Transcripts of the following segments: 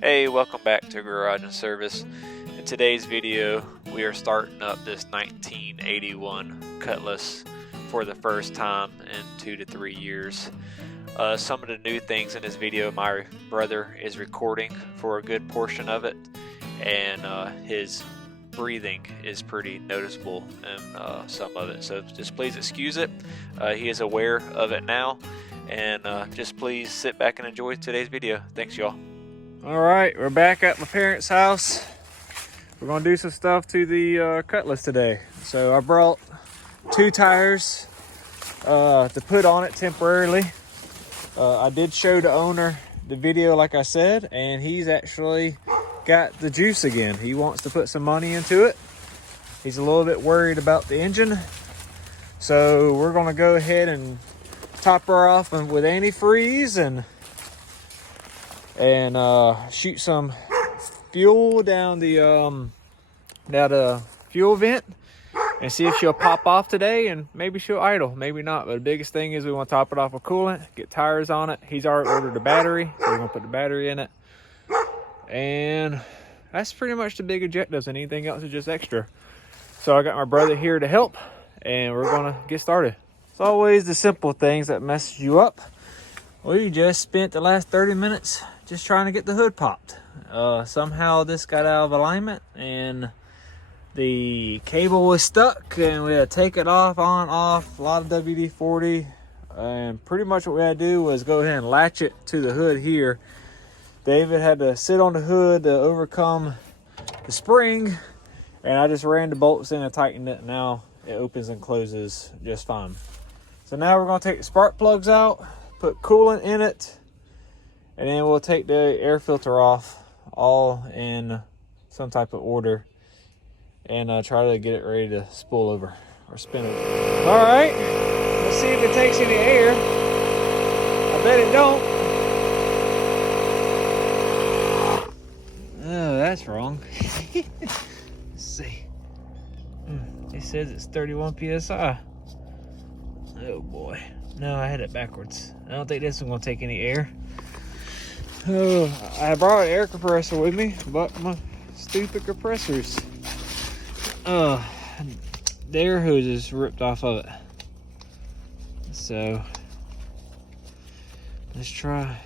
Hey, welcome back to Garage and Service. In today's video, we are starting up this 1981 Cutlass for the first time in 2 to 3 years. Some of the new things in this video, my brother is recording for a good portion of it, and his breathing is pretty noticeable in some of it, so just please excuse it. He is aware of it now, and just please sit back and enjoy today's video. Thanks, y'all. All right, we're back at my parents' house. We're gonna do some stuff to the Cutlass today. So I brought 2 tires to put on it temporarily. I did show the owner the video like I said, and he's actually got the juice again. He wants to put some money into it. He's a little bit worried about the engine. So we're gonna go ahead and top her off with antifreeze and shoot some fuel down the fuel vent and see if she'll pop off today, and maybe she'll idle, maybe not. But the biggest thing is we want to top it off with coolant, get tires on it. He's already ordered a battery, so we're gonna put the battery in it, and that's pretty much the big objectives, and anything else is just extra. So I got my brother here to help, and we're gonna get started. It's always the simple things that mess you up. We just spent the last 30 minutes just trying to get the hood popped. Somehow this got out of alignment and the cable was stuck, and we had to take it off, on, off, a lot of WD-40. And pretty much what we had to do was go ahead and latch it to the hood here. David had to sit on the hood to overcome the spring, and I just ran the bolts in and tightened it. Now it opens and closes just fine. So now we're going to take the spark plugs out, put coolant in it, and then we'll take the air filter off, all in some type of order, and try to get it ready to spool over or spin over. All right, let's see if it takes any air. I bet it don't. Oh, that's wrong. Let's see. It says it's 31 psi. Oh boy. No, I had it backwards. I don't think this one's gonna take any air. Oh, I brought an air compressor with me, but my stupid compressors, the air hose is ripped off of it. So let's try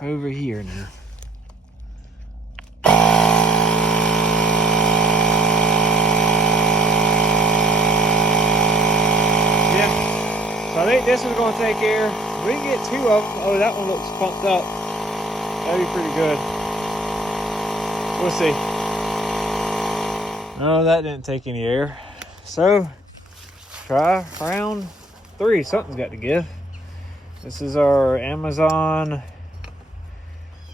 over here now. I think this is going to take air. If we can get 2 of them. Oh, that one looks pumped up. That'd be pretty good. We'll see. No, that didn't take any air. So, try round 3. Something's got to give. This is our Amazon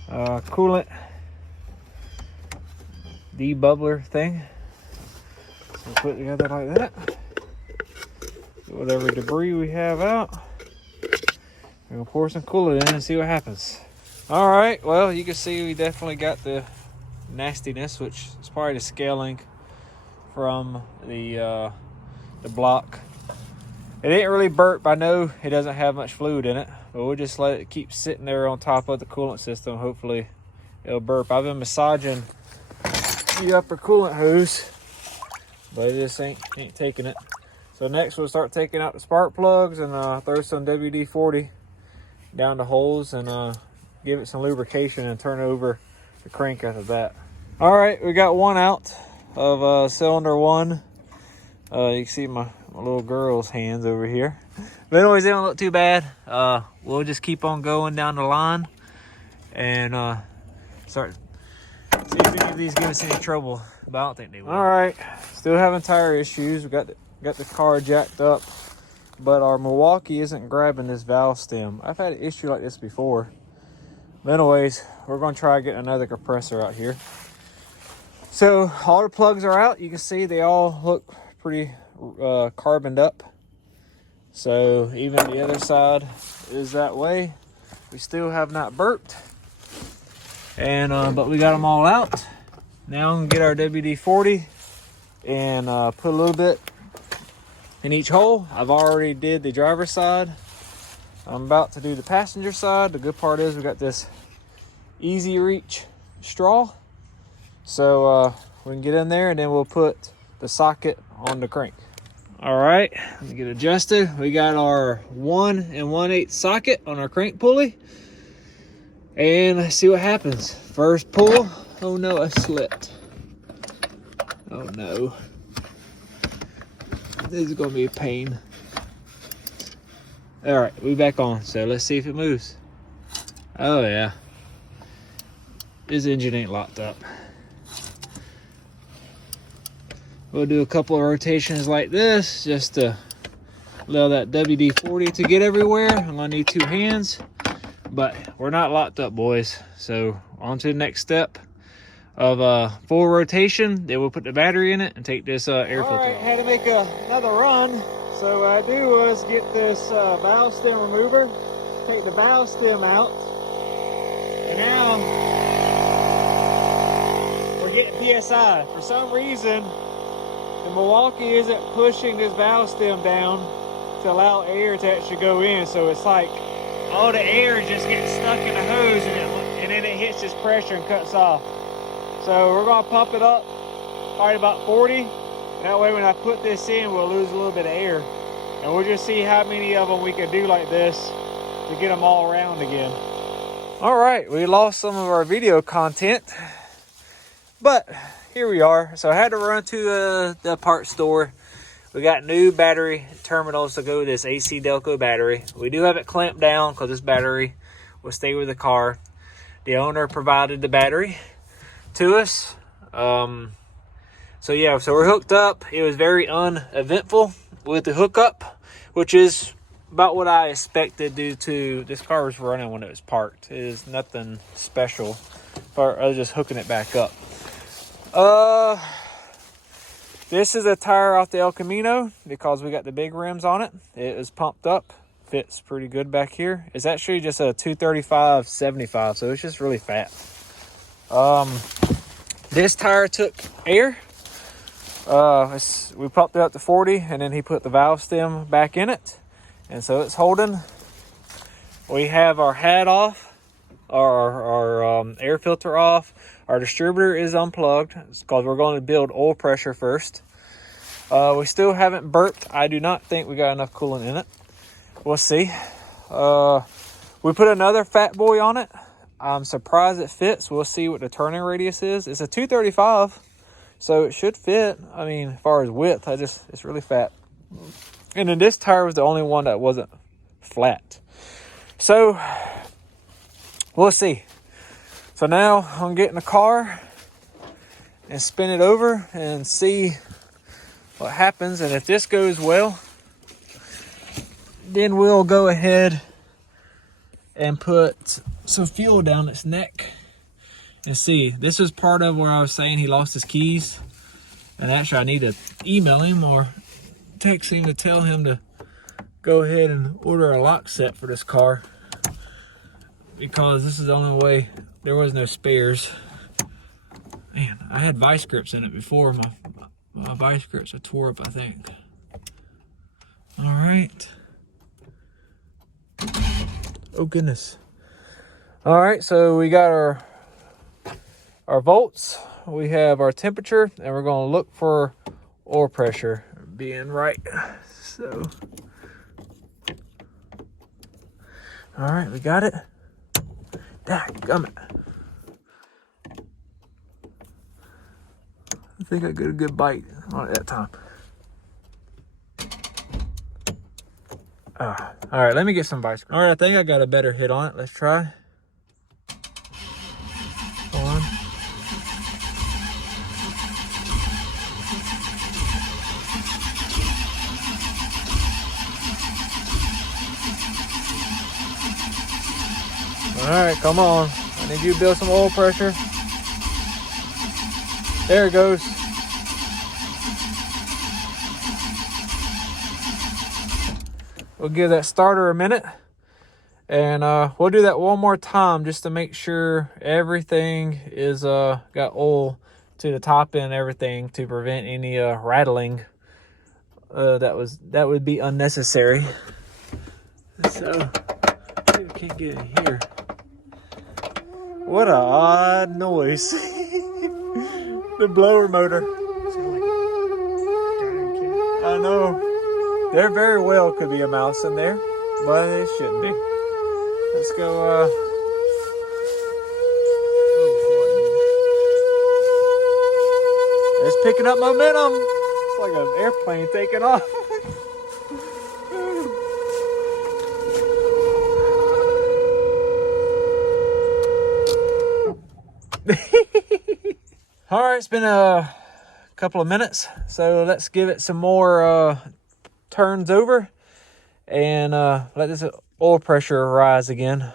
coolant debubbler thing. So put it together like that. Whatever debris we have out, we're gonna pour some coolant in and see what happens. All right, well, you can see we definitely got the nastiness, which is probably the scaling from the block. It didn't really burp. I know it doesn't have much fluid in it, but we'll just let it keep sitting there on top of the coolant system. Hopefully it'll burp. I've been massaging the upper coolant hose, but it just ain't taking it. So next we'll start taking out the spark plugs and throw some WD-40 down the holes and give it some lubrication and turn over the crank after that. All right, we got one out of cylinder 1. You can see my little girl's hands over here. But anyways, they don't look too bad. We'll just keep on going down the line and start see if any of these give us any trouble. But I don't think they will. All right, still having tire issues. We got the car jacked up, but our Milwaukee isn't grabbing this valve stem. I've had an issue like this before. But anyways, we're going to try getting another compressor out here. So all the plugs are out. You can see they all look pretty carboned up. So even the other side is that way. We still have not burped, and but we got them all out. Now I'm gonna get our WD-40 and put a little bit in each hole. I've already did the driver's side. I'm about to do the passenger side. The good part is we got this easy reach straw. So we can get in there and then we'll put the socket on the crank. All right, let me get adjusted. We got our 1 1/8 socket on our crank pulley. And let's see what happens. First pull. Oh no, I slipped. Oh no. This is gonna be a pain. All right, we back on. So let's see if it moves. Oh yeah. This engine ain't locked up. We'll do a couple of rotations like this just to allow that WD-40 to get everywhere. I'm gonna need 2 hands, but we're not locked up, boys. So on to the next step of full rotation. Then we'll put the battery in it and take this air filter off. Had to make another run. So what I do was get this valve stem remover, take the valve stem out, and now we're getting PSI. For some reason, the Milwaukee isn't pushing this valve stem down to allow air to actually go in. So it's like all the air just gets stuck in the hose and then it hits this pressure and cuts off. So we're gonna pump it up probably about 40. That way when I put this in, we'll lose a little bit of air. And we'll just see how many of them we can do like this to get them all around again. All right, we lost some of our video content, but here we are. So I had to run to the parts store. We got new battery terminals to go with this AC Delco battery. We do have it clamped down because this battery will stay with the car. The owner provided the battery to us. So yeah, so we're hooked up. It was very uneventful with the hookup, which is about what I expected due to this car was running when it was parked. It is nothing special, but I was just hooking it back up. This is a tire off the El Camino because we got the big rims on it. It is pumped up, fits pretty good back here. It's actually just a 235/75, so it's just really fat. This tire took air. We pumped it up to 40, and then he put the valve stem back in it, and so it's holding. We have our hat off, our air filter off. Our distributor is unplugged because we're going to build oil pressure first. We still haven't burped. I do not think we got enough coolant in it. We'll see. We put another fat boy on it. I'm surprised it fits. We'll see what the turning radius is. It's a 235, so it should fit. I mean, as far as width, it's really fat. And then this tire was the only one that wasn't flat. So we'll see. So now I'm gonna get in the car and spin it over and see what happens. And if this goes well, then we'll go ahead and put some fuel down its neck and see. This is part of where I was saying he lost his keys. And actually I need to email him or text him to tell him to go ahead and order a lock set for this car, because this is the only way. There was no spares. Man, I had vice grips in it before. My vice grips are tore up, I think. All right. Oh goodness. All right, so we got our volts. We have our temperature, and we're gonna look for oil pressure being right. So, all right, we got it. Dadgummit. I think I got a good bite on it that time. All right, let me get some vice. All right, I think I got a better hit on it. Let's try. Hold on. All right, come on. I need you to build some oil pressure. There it goes. We'll give that starter a minute, and we'll do that one more time just to make sure everything is got oil to the top end, everything, to prevent any rattling that would be unnecessary. So see if we can't get in here. What a odd noise. The blower motor. I know. There very well could be a mouse in there, but it shouldn't be. Let's go, it's picking up momentum. It's like an airplane taking off. All right, it's been a couple of minutes, so let's give it some more turns over and let this oil pressure rise again.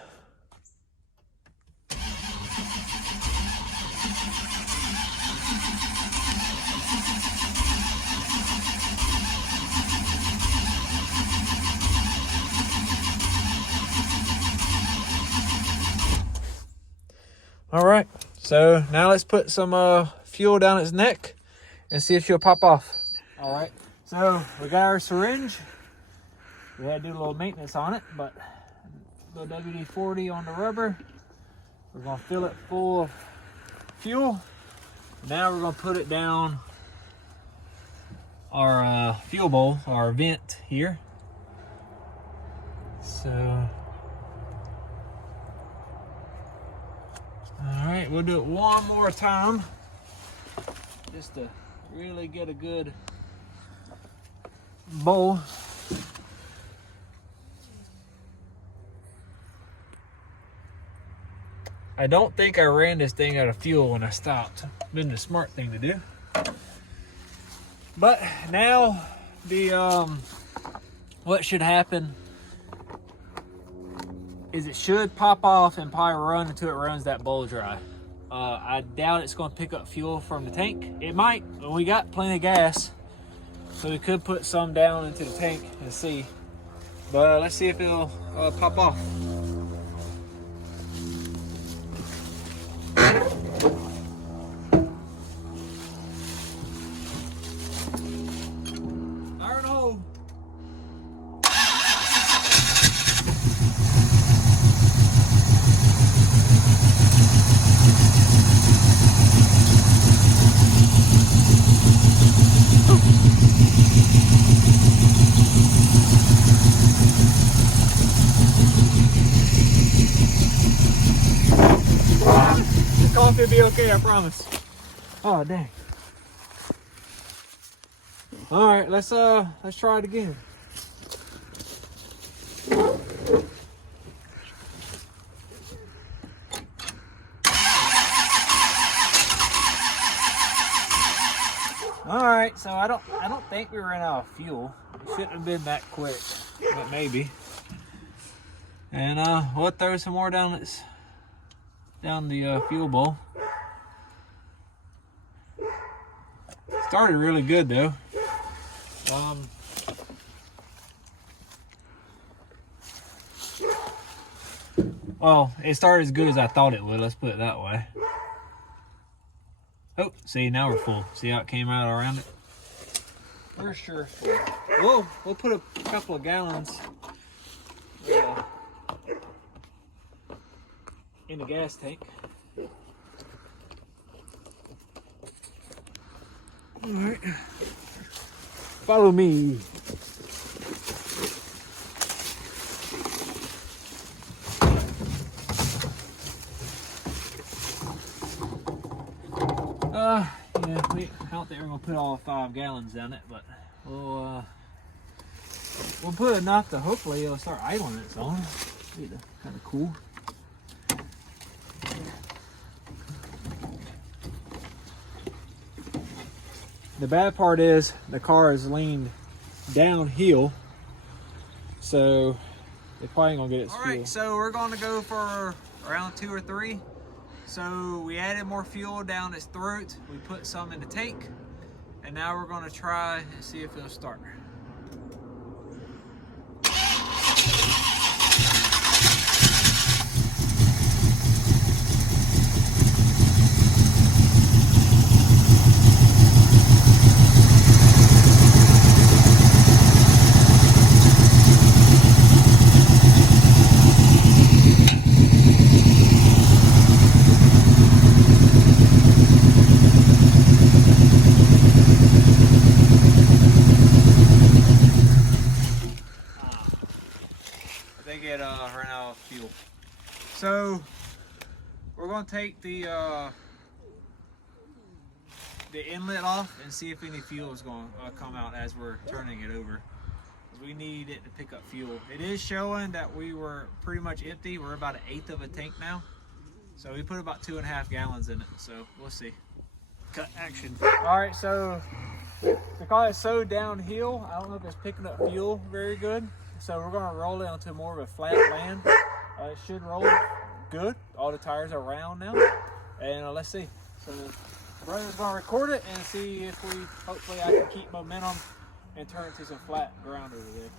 All right, so now let's put some fuel down its neck and see if she'll pop off. All right, so we got our syringe. We had to do a little maintenance on it, but a little WD-40 on the rubber. We're gonna fill it full of fuel. Now we're gonna put it down our fuel bowl, our vent here. So, all right, we'll do it one more time just to really get a good bowl. I don't think I ran this thing out of fuel when I stopped. Been the smart thing to do. But now the what should happen is it should pop off and probably run until it runs that bowl dry. I doubt it's going to pick up fuel from the tank. It might. We got plenty of gas, so we could put some down into the tank and see. But let's see if it'll pop off. It'll be okay, I promise. Oh dang. All right, let's try it again. All right, so I don't think we ran out of fuel. It shouldn't have been that quick, but maybe. And we'll throw some more down the fuel bowl. Started really good though. Well, it started as good as I thought it would. Let's put it that way. Oh, see, now we're full. See how it came out around it? We're sure full. We'll put a couple of gallons in the gas tank. All right, follow me. Yeah, I don't think we're gonna put all 5 gallons down it, but we'll put enough to hopefully it'll start idling its own. Kind of cool. The bad part is the car is leaned downhill, so they probably ain't gonna get its fuel. All right, so we're gonna go for around 2 or 3. So we added more fuel down its throat. We put some in the tank, and now we're gonna try and see if it'll start. So we're gonna take the inlet off and see if any fuel is gonna come out as we're turning it over. We need it to pick up fuel. It is showing that we were pretty much empty. We're about 1/8 of a tank now. So we put about 2.5 gallons in it. So we'll see. Cut action. All right, so because it's so downhill, I don't know if it's picking up fuel very good. So we're gonna roll it onto more of a flat land. It should roll good. All the tires are round now. And let's see. So brother's gonna record it and see if hopefully I can keep momentum and turn it to some flat ground over there.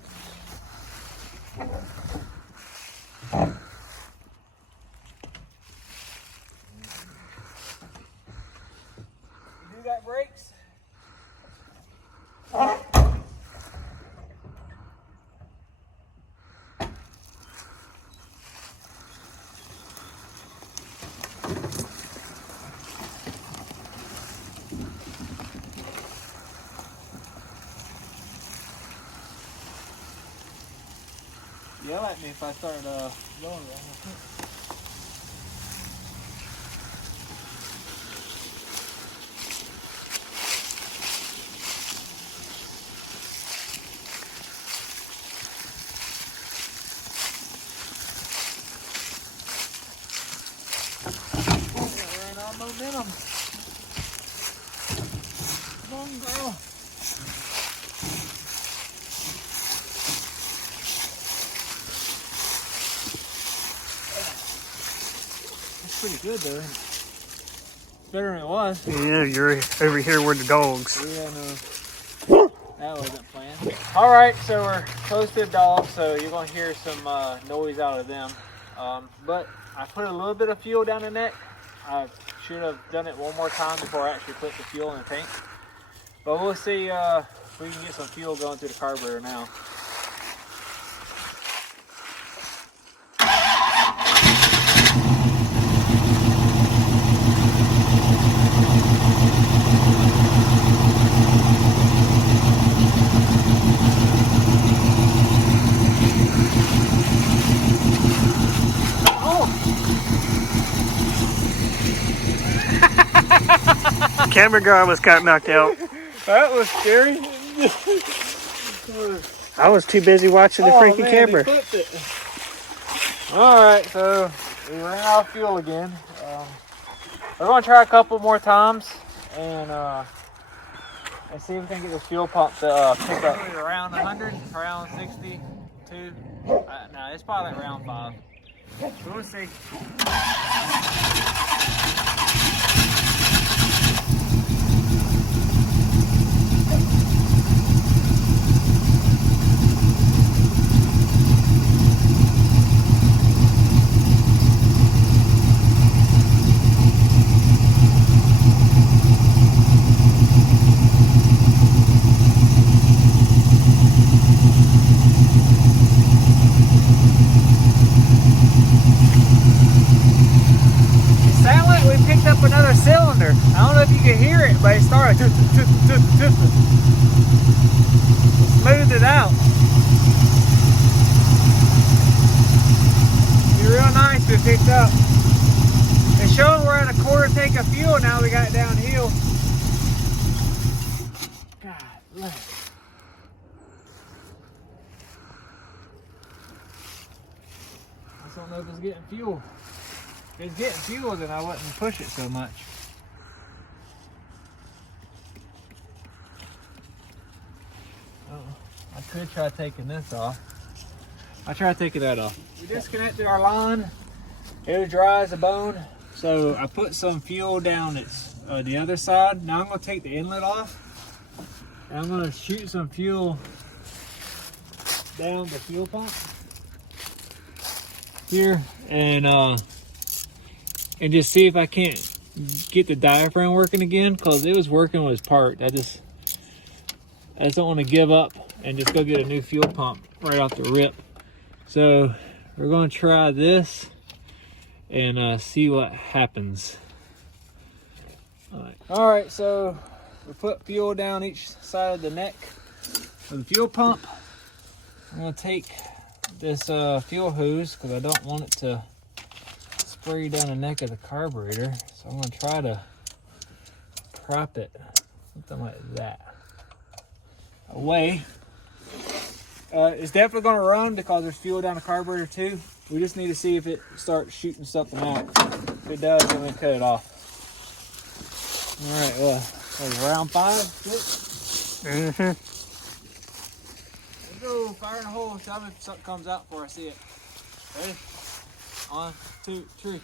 You got brakes? Yell at me if I start blowing around. Ran on momentum. Come on, girl. Pretty good though. Better than it was. Yeah, you're over here with the dogs. Yeah, no. That wasn't planned. Alright, so we're close to the dogs, so you're gonna hear some noise out of them. But I put a little bit of fuel down the neck. I should have done it one more time before I actually put the fuel in the tank. But we'll see if we can get some fuel going through the carburetor now. Camera guy was got knocked out. That was scary. I was too busy watching the freaking camera. Alright, so we ran out of fuel again. We're going to try a couple more times and see if we can get this fuel pump to pick up. Around 100, around 62. No, it's probably like around 5. So we'll see. Another cylinder. I don't know if you can hear it, but it started smoothed it out. Be real nice if it picked up. It's showing we're at a quarter tank of fuel now. We got it downhill. God bless. I just don't know if it's getting fuel. If it's getting fuel, then I wouldn't push it so much. I could try taking this off. I tried taking that off. We disconnected our line. It was dry as a bone. So I put some fuel down its the other side. Now I'm going to take the inlet off. And I'm going to shoot some fuel down the fuel pump here and just see if I can't get the diaphragm working again, because it was working when it was parked. I just don't want to give up and just go get a new fuel pump right off the rip. So we're going to try this and see what happens. All right, so we put fuel down each side of the neck of the fuel pump. I'm going to take this fuel hose because I don't want it to spray down the neck of the carburetor. So I'm gonna try to prop it, something like that, away. It's definitely gonna run because there's fuel down the carburetor too. We just need to see if it starts shooting something out. If it does, then we cut it off. All right, well, round 5, 6. Mm-hmm. Let's go, fire in the hole. Tell me if something comes out before I see it. Ready? 1, 2, 3.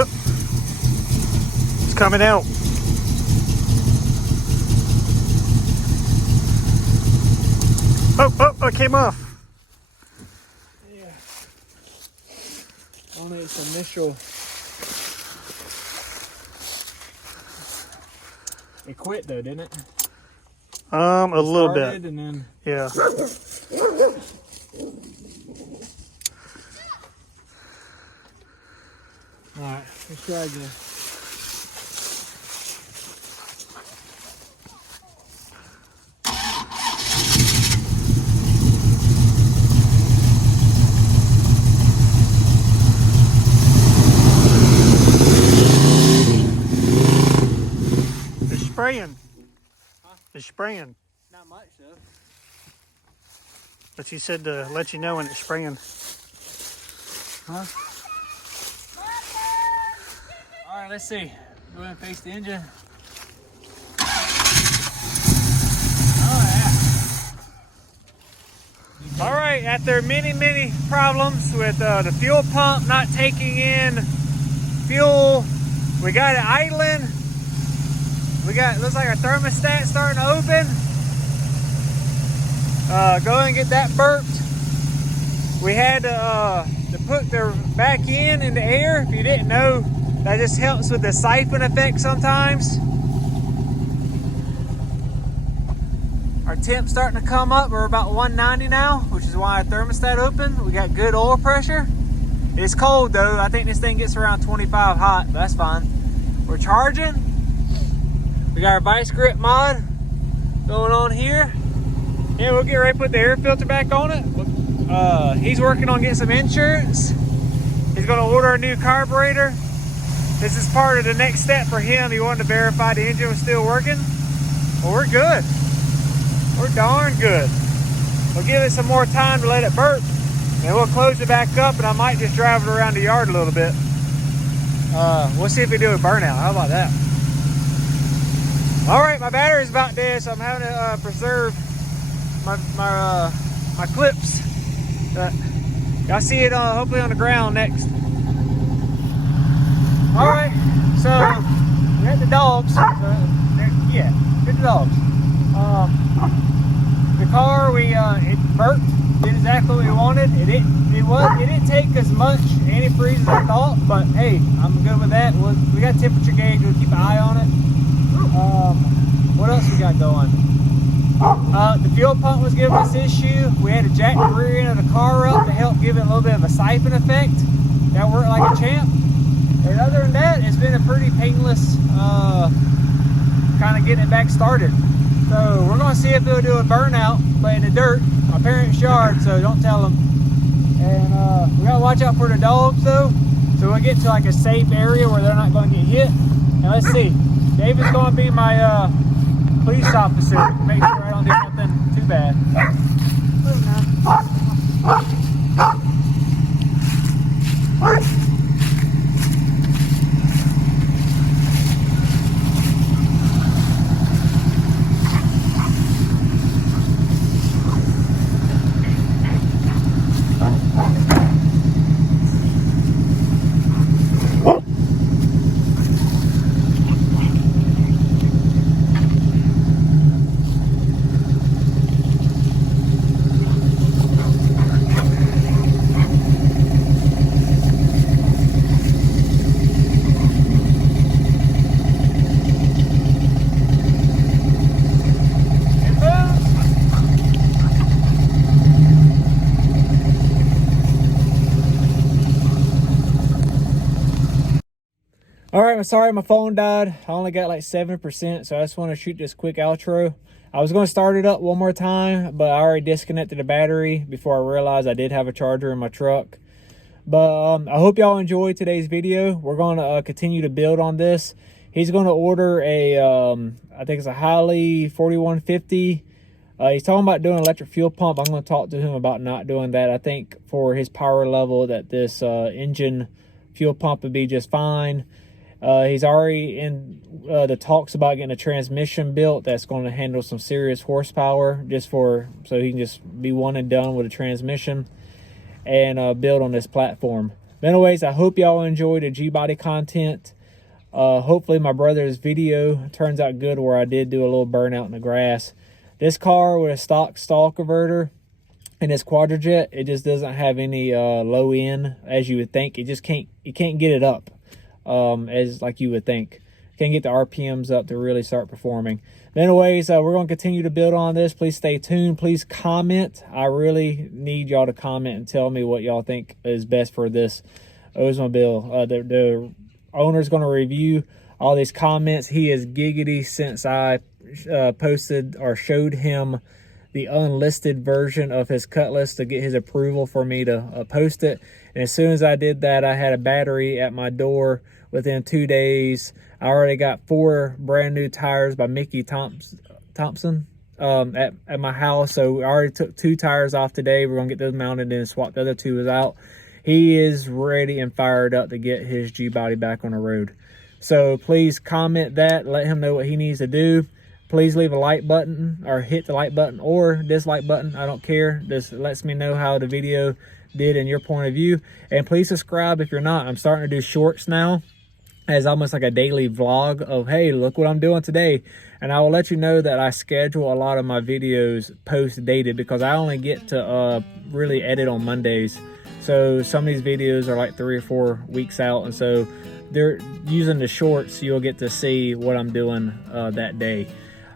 Oop. It's coming out. Oh, it came off. Yeah. Only its initial. It quit though, didn't it? A little bit. And then... Yeah. Alright, let's try again. It's spraying. Huh? It's spraying. Not much though. But you said to let you know when it's spraying. Huh? Alright, let's see. Go ahead and face the engine. Oh yeah. Alright, after many problems with the fuel pump not taking in fuel, we got it idling. Looks like our thermostat starting to open. Go ahead and get that burped. We had to put the back in the air. If you didn't know, that just helps with the siphon effect sometimes. Our temp's starting to come up. We're about 190 now, which is why our thermostat opened. We got good oil pressure. It's cold though. I think this thing gets around 25 hot, but that's fine. We're charging. We got our vice grip mod going on here. Yeah, we'll get ready to put the air filter back on it. He's working on getting some insurance. He's gonna order a new carburetor. This is part of the next step for him. He wanted to verify the engine was still working. Well, we're good. We're darn good. We'll give it some more time to let it burp. And we'll close it back up and I might just drive it around the yard a little bit. We'll see if we do a burnout. How about that? All right, my battery's about dead, so I'm having to preserve my clips. Y'all see it hopefully on the ground next. All right, so we're at the dogs. Yeah, get the dogs. The car, it burped, did exactly what we wanted. It didn't take as much antifreeze as I thought, but hey, I'm good with that. We got a temperature gauge. We'll keep an eye on it. What else we got going? The fuel pump was giving us issue. We had to jack the rear end of the car up to help give it a little bit of a siphon effect. That worked like a champ. And other than that, it's been a pretty painless kind of getting it back started. So we're going to see if they'll do a burnout, but in the dirt, my parents' yard, so don't tell them. And we got to watch out for the dogs though. So we'll get to like a safe area where they're not going to get hit. And let's see, David's going to be my police officer to make sure I don't do nothing too bad. All right, I'm sorry my phone died. I only got like 7%, so I just want to shoot this quick outro. I was going to start it up one more time, but I already disconnected the battery before I realized I did have a charger in my truck. But I hope y'all enjoyed today's video. We're going to continue to build on this. He's going to order a, I think it's a Holley 4150. He's talking about doing an electric fuel pump. I'm going to talk to him about not doing that. I think for his power level that this engine fuel pump would be just fine. He's already in the talks about getting a transmission built that's going to handle some serious horsepower, so he can just be one and done with a transmission and build on this platform. But anyways, I hope y'all enjoyed the G-body content. Hopefully my brother's video turns out good, where I did do a little burnout in the grass. This car with a stock stall converter and this Quadrajet, it just doesn't have any low end as you would think. You can't get it up as like you would think. Can't get the RPMs up to really start performing. But anyways, we're going to continue to build on this. Please stay tuned. Please comment. I really need y'all to comment and tell me what y'all think is best for this Oldsmobile. The owner's going to review all these comments. He is giggity since I posted or showed him the unlisted version of his Cutlass to get his approval for me to post it. And as soon as I did that, I had a battery at my door within 2 days. I already got 4 brand new tires by Mickey Thompson at my house. So I already took 2 tires off today. We're gonna get those mounted and swap the other 2 out. He is ready and fired up to get his G-body back on the road. So please comment that, let him know what he needs to do. Please leave a like button or hit the like button or dislike button. I don't care. This lets me know how the video did in your point of view. And please subscribe if you're not. I'm starting to do shorts now as almost like a daily vlog of, hey, look what I'm doing today. And I will let you know that I schedule a lot of my videos post-dated because I only get to really edit on Mondays. So some of these videos are like 3 or 4 weeks out. And so they're using the shorts. You'll get to see what I'm doing that day.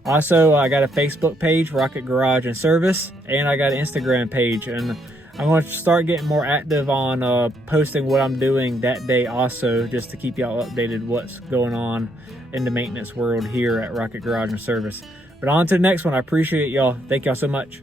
Also, I got a Facebook page, Rocket Garage and Service, and I got an Instagram page. And I'm going to start getting more active on posting what I'm doing that day also, just to keep y'all updated what's going on in the maintenance world here at Rocket Garage and Service. But on to the next one. I appreciate y'all. Thank y'all so much.